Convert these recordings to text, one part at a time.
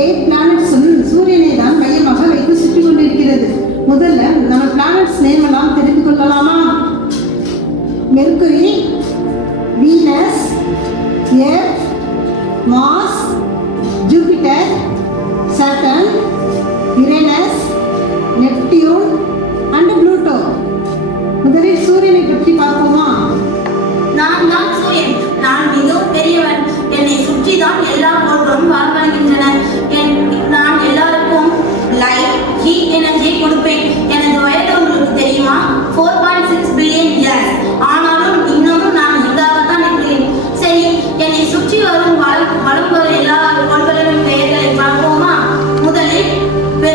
8 பிளானட்ஸும் சூரியனை தான் மையமாக வைத்து சுற்றி கொண்டிருக்கிறது. முதல்ல நம்ம பிளானட்ஸ் நேம் எல்லாம் தெரிந்து கொள்ளலாமா? Mercury, Venus, Earth, Mars, Jupiter, Saturn, Uranus, Neptune and Pluto. முதலில் சூரியனை பற்றி பார்ப்போமா? நான் தான் சூரியன். நான் மிகவும் பெரியவன். என்னை சுற்றி தான் எல்லா கோள்களும் வாழ்கின்றன. நான் எல்லாருக்கும் லைட், ஹீட் எனர்ஜியை கொடுப்பேன். எனது வயது உங்களுக்கு தெரியுமா? 4.6 பில்லியன் இயர்ஸ். ஆனாலும் இன்னமும் நான் இதாகத்தான் இருக்கிறேன். சரி, என்னை சுற்றி வரும் வரும் எல்லா கோள்களின் பெயர்களை பார்ப்போமா? முதலில்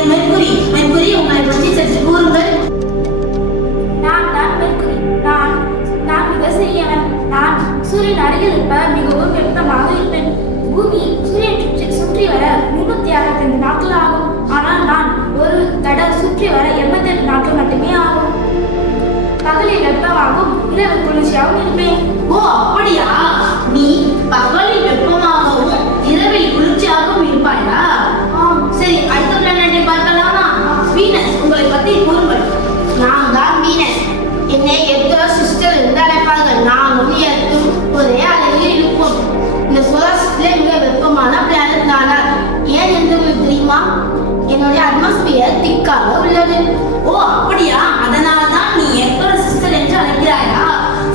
மெர்க்குரி. மெர்க்குரி, உங்களை பற்றி சற்று கூறுங்கள். நான் தான் மெர்க்குரி. நான் மிக சிறியவன். நான் சூரியன் அருகில் இருப்ப மிகவும் வெப்பமாக இருப்பேன். பூமி சூரியனை சுற்றி வர 365 நாட்கள் ஆகும். ஆனால் நான் ஒரு தடவை சுற்றி வர 88 நாட்கள் மட்டுமே ஆகும். பகலில் வெப்பமாகவும் இரவு குளிர்ச்சியாகவும் இருப்பேன். ஓ, அப்படியா? நீ பகலில் வெப்பமாகவும் இரவில் குளிர்ச்சியாகவும் இருப்பாயா? சரி, அடுத்த பிளானட்டை பார்க்கலாமா? வீனஸ், உங்களை பற்றி கூறுங்கள். நான் தான் வீனஸ். என்னை எர்த் சிஸ்டர் என்று அழைப்பார்கள். நானும் எர்த்தும் ஒரே அளவில் இருப்போம். இந்த சோலார் சிஸ்டத்திலே மிக வெப்பமான பிளானட் தானா? ஏன் என்று உங்களுக்கு தெரியுமா? என்னுடைய அட்மாஸ்பியர் திக்காக உள்ளது. ஓ, அப்படியா? அதனால தான் நீ எர்த்தோட சிஸ்டர் என்று அழைக்கிறாயா?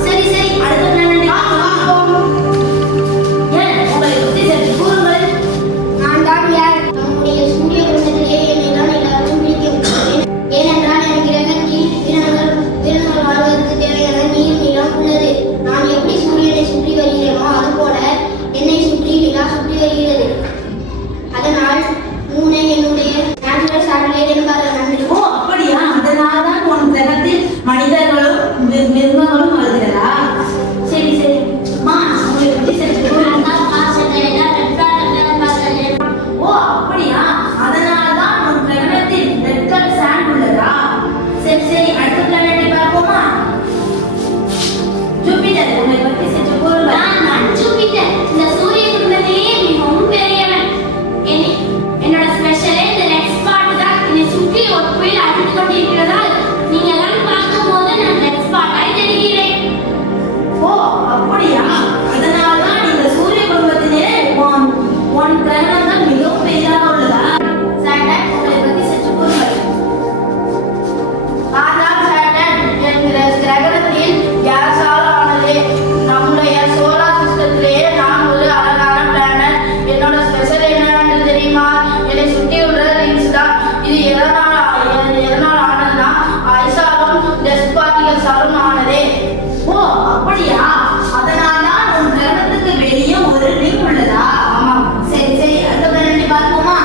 சரி சரி, அடுத்த பிளானட்டை பார்ப்போம். ஏன், உங்களை பற்றி சற்று கூறுங்கள். நான் தான் யார்? நம்முடைய சூரிய குடும்பத்திலேயே என்னை தான் எல்லாருக்கும் பிடிக்கும். ஏனென்றால் என் கிரகத்தில் விலங்குகள் வாழ்வதற்கு தேவையான நீர் நிலம் உள்ளது. நான் எப்படி சூரியனை சுற்றி வருகிறேனோ அதுபோல என்னை சுற்றி நிலா சுற்றி வருகிறது. அதனால் மூனை என்னுடைய நேச்சுரல் சேட்டலைட் என்பார்கள். நன்றி. ஓ, அப்படியா? அதனால தான் உன் கிரகத்தில் மனிதர்களும் மிருகங்களும் வருகிறதா? சரி சரி, உங்களை பற்றி சற்று கூறுங்கள். ஓ, அப்படியா? அதனால தான் உன் கிரகத்தில் ரெட் கலர் சாண்ட் உள்ளதா? சரி சரி, அடுத்த பிளானட்டை பார்ப்போமா? ஜூபிட்டர், உங்களை பற்றி சற்று கூறுங்கள். நான் ஜூபிட்டர். இந்த சூரிய குடும்பத்திலேயே மிகவும் பெரியவன். என்னோட ஸ்பெஷலே இந்த நெக்ஸ்ட் பார்ட் தான். என்னை சுற்றி ஒரு புயல் அடித்துக் கொண்டிருக்கிறதால் நீங்க எல்லாம் பார்க்கும்போது நான் நெக்ஸ்ட் பார்ட்டாய் தெரிகிறேன். ஓ, அப்படியா? அதனால தான் இந்த சூரிய குடும்பத்திலே உன் கிரகம் தான் மிகவும் பெரிதாக உள்ளதா? சாட்டர்ன், உங்களை பற்றி சற்று கூறுங்கள். ஆனால் சாட்டர்ன் என்கிற கிரகத்தில் கேஸால் ஆனது. நம்முடைய சோலார் சிஸ்டத்திலேயே நான் ஒரு அழகான பிளானட். என்னோட ஸ்பெஷல் என்னவென்று தெரியுமா? என்னை சுற்றியுள்ள ரிங்ஸ் தான். இது எதனால் ஆனதுன்னா ஐஸாலும் டஸ்ட் பார்ட்டிகல்ஸாலும் ஆனதே. ஓ, அப்படியா? அதனால தான் உன் கிரகத்துக்கு வெளியே ஒரு ரிங் உள்ளதா? ஆமாம். சரி சரி, அடுத்த பிளானட்டை பார்ப்போமா?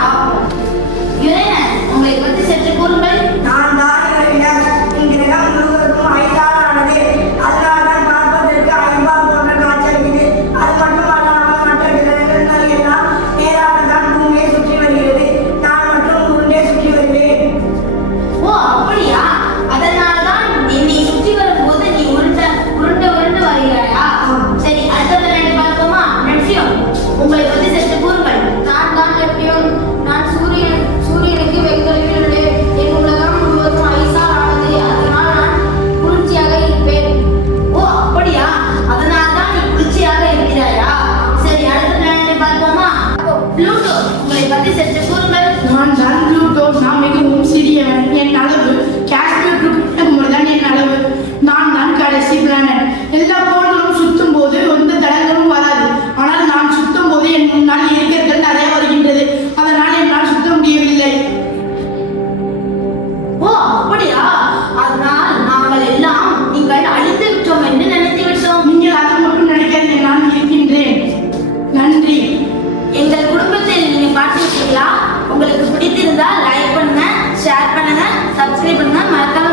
யுரேனஸ், உங்களை பற்றி சற்று கூறுங்கள். நான் தான் யுரேனஸ். இங்கிரகம் முழுவதும் ஐஸால் ஆனது. அதனால தான் பார்ப்பதற்கு ஐம்பால் போன்ற காட்சியளிக்குது. அது மட்டுமல்லாமல் மற்ற கிரகங்கள் எல்லாம் நேராக தான் பூமியை சுற்றி வருகிறது. நான் மட்டும் உருண்டே சுற்றி வருகிறேன். ஓ, அப்படியா? அதனால தான் என்னை சுற்றி வரும்போது நீ உருண்டு வருகிறாயா? சரி, அடுத்த பிளானட்டை பார்ப்போமா? நெப்டியூன், உங்களை பற்றி சற்று கூறுங்கள். நான் தான் நெப்டியூன். நான் சூரியனுக்கு வெகு தொலைவில் உள்ளேன். என் உலகம் முழுவதும் ஐஸால் ஆனது. அதனால் நான் குளிர்ச்சியாக இருப்பேன். ஓ, அப்படியா? அதனால தான் நீ குளிர்ச்சியாக இருக்கிறாயா? சரி, அடுத்த பிளானட்டை பார்ப்போமா? ப்ளூட்டோ, உங்களை பற்றி சற்று கூறுங்கள். நான் தான் ப்ளூட்டோ. நான் மிகவும் சிறியவன். என் அளவு காஷ்மீர் தான் என் அளவு. நான் தான் கடைசி பிளானட். எல்லா கோள்களும் சுற்றும் போது எந்த தடங்களும் வராது. ஆனால் நான் சுற்றும் போது என் முன்னால் இயற்கைகள் நிறைய வருகின்றது. அதனால் என்னால் சுத்த முடியவில்லை. ஓ, அப்படியா? அதனால் நாங்கள் எல்லாம் நீங்கள் அழித்து விட்டோம் என்று நினைத்து விட்டோம். நீங்கள் அதை மட்டும் நினைக்காதீங்க, நான் இருக்கின்றேன். நன்றி. எங்கள் குடும்பத்தில் நீங்க பார்த்துருக்கீங்களா? உங்களுக்கு பிடித்திருந்தா லைக் பண்ணுங்க, ஷேர் பண்ணுங்க, சப்ஸ்கிரைப் பண்ணுங்க, மறக்காம